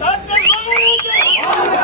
Doctor Maharaja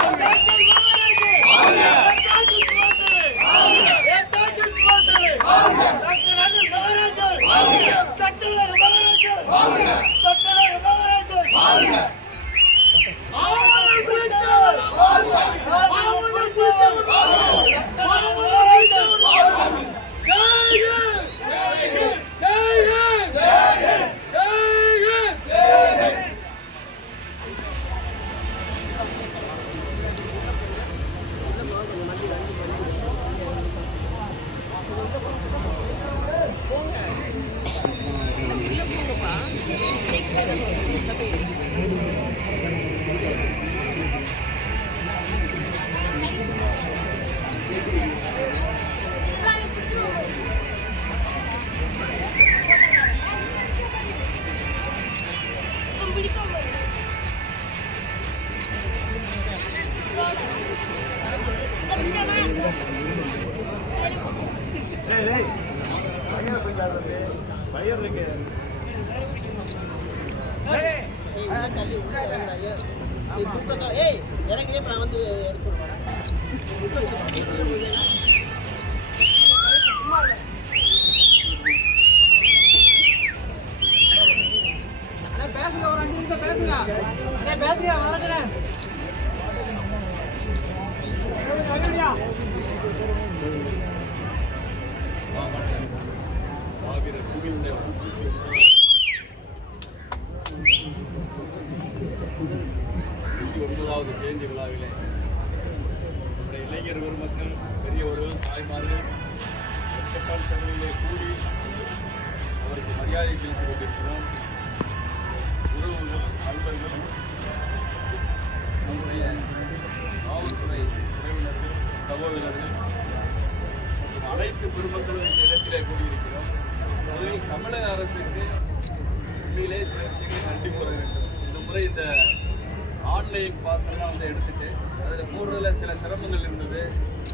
இறங்கி நான் வந்து எடுத்துருவேன் பேசுங்க. வரட்டுறேன் நூற்றி ஒன்பதாவது ஜெயந்தி விழாவிலே நம்முடைய இளைஞர் பெருமக்கள் பெரியவர்கள் தாய்மார்கள் வெட்டப்பால் சபையிலே கூடி அவருக்கு மரியாதை செலுத்திக் கொண்டிருக்கிறோம் உறவுகள் நண்பர்கள் நம்முடைய காவல்துறை உறவினர்கள் சகோதரர்கள் அனைத்து குடும்பங்களும் இந்த இடத்திலே கூடியிருக்கிறோம். முதலில் தமிழக அரசுக்கு உண்மையிலே சில விஷயங்களை நன்றி கூற வேண்டும். இந்த முறை இந்த ஆன்லைன் பாஸ் எல்லாம் வந்து எடுத்துட்டு அதில் போடுறதில் சில சிரமங்கள் இருந்தது.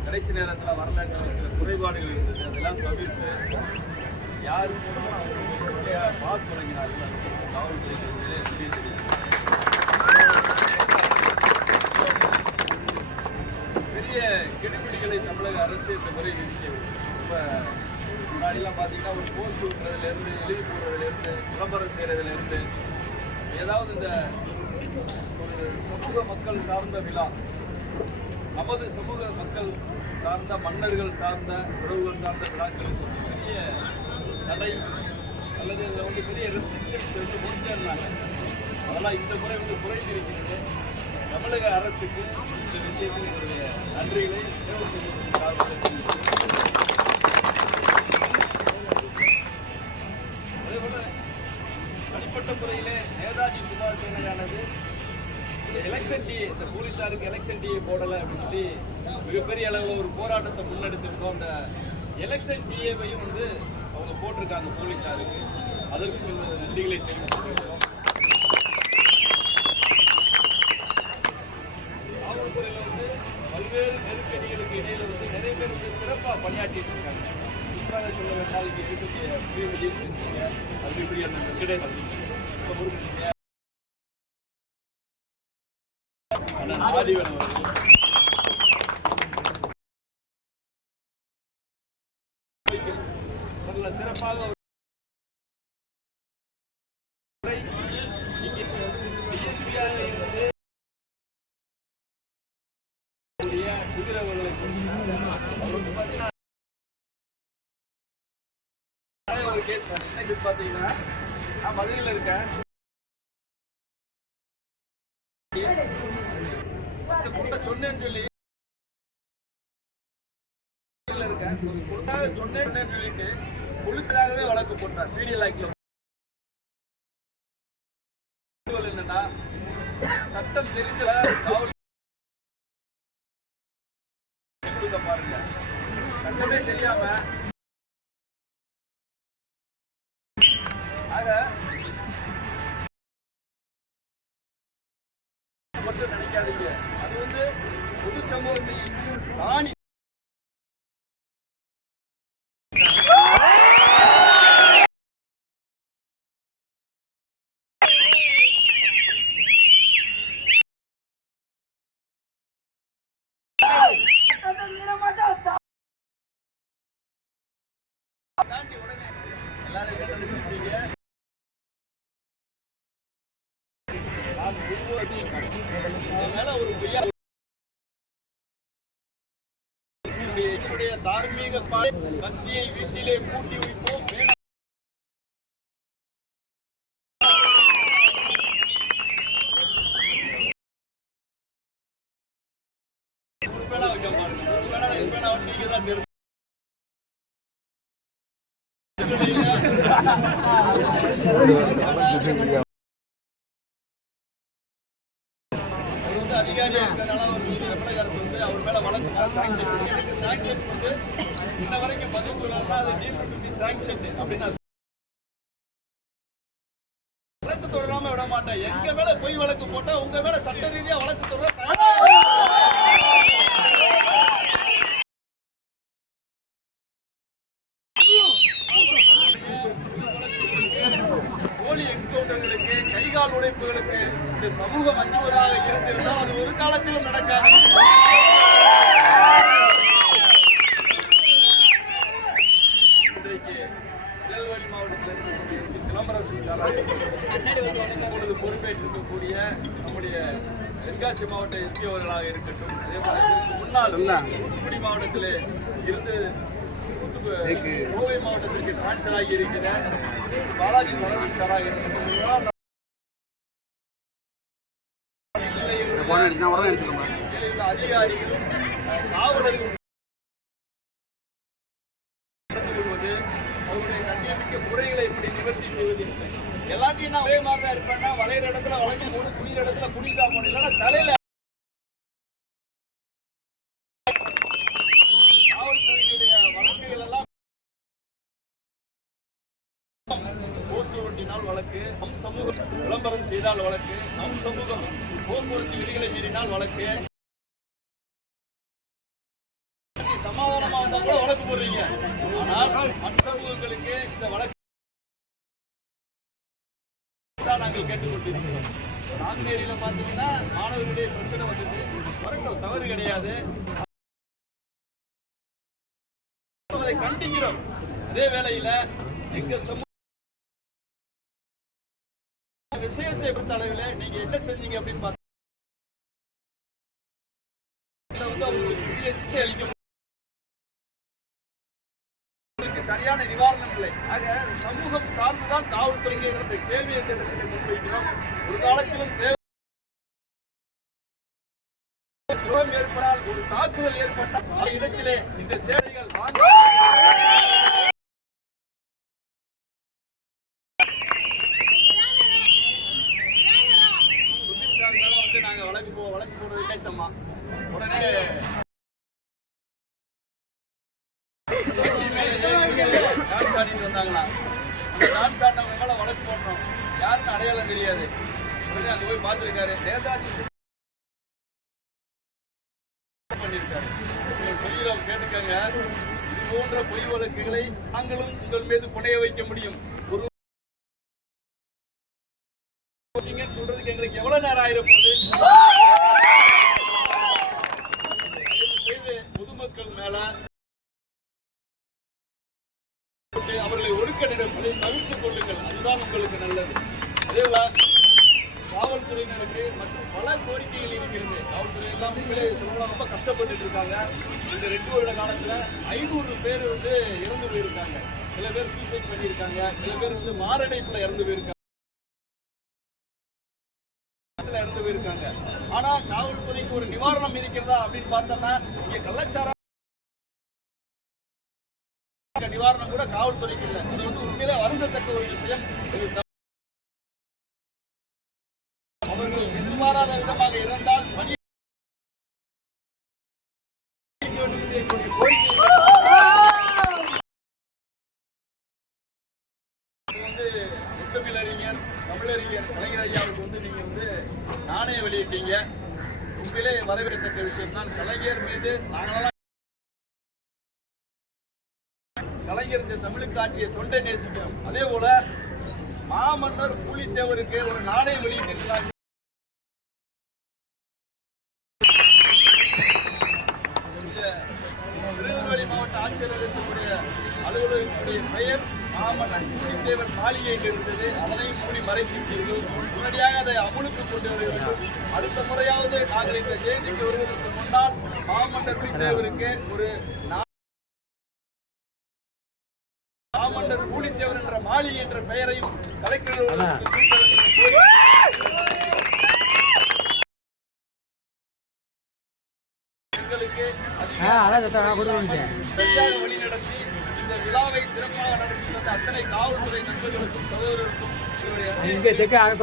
கடைசி நேரத்தில் வரலன்ற சில குறைபாடுகள் இருந்தது. அதெல்லாம் தவிர்த்து யார் போனாலும் பாஸ் வழங்கினார்கள் அதுக்கு காவல்துறைக்கு கெடுபிடிகளை தமிழக அரசு இந்த முறை விதிக்கவில்லை ரொம்ப முன்னாடிலாம் பார்த்தீங்கன்னா ஒரு போஸ்ட் விட்டுறதுலேருந்து எழுதி போடுறதுலேருந்து விளம்பரம் செய்கிறதுலேருந்து ஏதாவது இந்த ஒரு சமூக மக்கள் சார்ந்த விழா நமது சமூக மக்கள் சார்ந்த மன்னர்கள் சார்ந்த உறவுகள் சார்ந்த விழாக்களுக்கு வந்து பெரிய தடை அல்லது இதில் வந்து பெரிய ரெஸ்ட்ரிக்ஷன்ஸ் வந்து கொடுத்துருந்தாங்க இருந்தாங்க. அதெல்லாம் இந்த முறை வந்து குறைந்திருக்கிறது. தமிழக அரசுக்கு இந்த விஷயத்தில் என்னுடைய நன்றிகளை தேர்வு செய்யப்பட்ட சார்பில் அதேபோல தனிப்பட்ட முறையிலே நேதாஜி சுபாஷ் சேனையானது இந்த எலெக்ஷன் டி இந்த போலீஸாருக்கு எலெக்ஷன் டிஏ போடலை அப்படின்னு சொல்லி மிகப்பெரிய அளவில் ஒரு போராட்டத்தை முன்னெடுத்திருக்கோம் அந்த எலெக்ஷன் டிஏவையும் வந்து அவங்க போட்டிருக்காங்க போலீஸாருக்கு அதற்கு எங்களது நன்றிகளை தெரிவித்துக்கிறோம் சொல்ல இருக்கக்கூடிய அது அந்த வெங்கடேசன் ஆதிவன் அவர்கள் நல்ல சிறப்பாக அவருக்கு பார்த்தீங்கன்னா நிறைய இது பார்த்தீங்கன்னா நான் மதுரையில் இருக்கேன். கொடுத்த சொன்னேன்னு சொல்லி இருக்கேன். கொடுத்தா சொன்னேன்னு சொல்லிட்டு கொடுத்ததாகவே வழக்கு போட்டார். மீடியா லாக்கில் வைக்காதீங்க அது வந்து பொது சமூகத்தில் ராணி தாண்டி உடனே எல்லாரும் தார்மீக கத்தியை வீட்டிலே பூட்டி வைப்போம். அதிகாரி சாங்ஷன் எனக்கு சாங்ஷன் வந்து இன்ன வரைக்கும் பதில் சொல்லணும்னா அது டீம் டு பி சாங்ஷன் அப்படின்னு அது. வழக்கு தொடராம விட மாட்டேன். எங்க மேல பொய் வழக்கு போட்டா உங்க மேல சட்ட ரீதியா வழக்கு தொடர தயாரா இருக்கேன். போலி என்கவுண்டர்களுக்கு கைகால் உடைப்புகளுக்கு இந்த சமூகம் அஞ்சுவதாக இருந்திருந்தால் அது ஒரு காலத்திலும் நடக்காது. இப்பொழுது பொறுப்பேற்றிருக்கக்கூடிய நம்முடைய தென்காசி மாவட்ட எஸ்பி அவர்களாக இருக்கட்டும் அதே மாதிரி முன்னால் தூத்துக்குடி மாவட்டத்திலே இருந்து கோவை மாவட்டத்திற்கு டிரான்ஸ்ஃபர் ஆகி இருக்கிற பாலாஜி சரவணன் சாராக இருக்கட்டும் அதிகாரிகளும் காவலர்களும் கண்ணியமிக்க குறைகளை எப்படி நிவர்த்தி செய்வது எல்லாத்தையும் நான் ஒரே மாதிரி தான் இருப்பேன்னா வளையிற இடத்துல வளைஞ்சு போடு குனிற இடத்துல குனிதா போடு தலையில காவல்துறையினுடைய வழக்குகள் எல்லாம் ஓட்டினால் வழக்கு நம் சமூகம் விளம்பரம் செய்தால் வழக்கு நம் சமூகம் போக்குவரத்து விதிகளை மீறினால் வழக்கு. சமாதானமா இருந்தால் கூட வழக்கு போடுறீங்க. ஆனால் மற்ற இந்த வழக்கு நாங்கள் கேட்டுக்கொண்டிருக்கிறோம். நாங்குநேரியில் பாத்தீங்கன்னா மாணவர்களுடைய பிரச்சனை வந்துட்டு வரட்டும் தவறு கிடையாது. அதை கண்டிக்கிறோம். அதே வேளையில் எங்க சமூக விஷயத்தை பொறுத்த அளவில் நீங்க என்ன செஞ்சீங்க அப்படின்னு பார்த்தீங்கன்னா வந்து அவங்களுக்கு புதிய சிகிச்சை இல்லை ஆக சமூகம் சார்ந்துதான் காவல்துறைக்கு இருந்த கேள்வி என்ற இடத்திலே முன்வைக்கிறோம் ஒரு காலத்திலும் தேவை துரோகம் ஏற்படால் ஒரு தாக்குதல் ஏற்பட்டால் அந்த இடத்திலே இந்த சேவைகள் வாங்க வந்து நாங்க வழக்கு போ வழக்கு போடுறது கேட்டோமா உடனே வண்டி மேல ஏறி வந்து டான்ஸ் ஆடிட்டு வந்தாங்களா அந்த டான்ஸ் ஆடினவங்க மேல வழக்கு போடுறோம் யாருன்னு அடையாளம் தெரியாது. உடனே அங்க போய் பார்த்திருக்காரு. நேதாஜி பண்ணியிருக்காரு இவர் சொல்கிறோம் கேட்டுக்கங்க. இது போன்ற பொய் வழக்குகளை நாங்களும் உங்கள் மீது புனைய வைக்க முடியும். ஒரு சொல்றதுக்கு எங்களுக்கு எவ்வளவு நேரம் ஆயிரம் போகுது இருக்காங்க. இந்த ரெண்டு வருட காலத்தில் ஐநூறு பேர் வந்து இறந்து போயிருக்காங்க. சில பேர் சூசைட் பண்ணியிருக்காங்க. சில பேர் வந்து மாரடைப்பில் இறந்து போயிருக்காங்க. இறந்து போயிருக்காங்க. ஆனா காவல்துறைக்கு ஒரு நிவாரணம் இருக்கிறதா அப்படின்னு பார்த்தோம்னா இங்க கள்ளச்சார நிவாரணம் கூட காவல்துறைக்கு இல்லை. இது வந்து உண்மையிலே வருந்தத்தக்க ஒரு விஷயம். அவர்கள் எதிர்பாராத விதமாக இருந்தால் கலைஞர் மீது நாங்களெல்லாம் கலைஞர் இந்த தமிழுக்கு காட்டிய தொண்டை நேசிக்கிறோம் அதே போல மாமன்னர் பூலித்தேவருக்கு ஒரு நாணயம் வெளியிட்டிருக்கிறார் இருந்தது அதனையும் மூடி மறைத்துவிட்டீர்கள் உடனடியாக அதை அமுலுக்கு கொண்டு வர வேண்டும். அடுத்த முறையாவது நாங்கள் இந்த ஜெயந்திக்கு வருவதற்கு முன்னால் மாமன்ற குடித்தேவருக்கு ஒரு மாமன்னர் என்ற மாளி என்ற பெயரையும் கலெக்டர் எங்களுக்கு சரியாக வழிநடத்தி இந்த விழாவை சிறப்பாக நடத்தி வந்த அத்தனை காவல்துறை நண்பர்களுக்கும் சகோதரருக்கும் இங்கே தெக்க அதை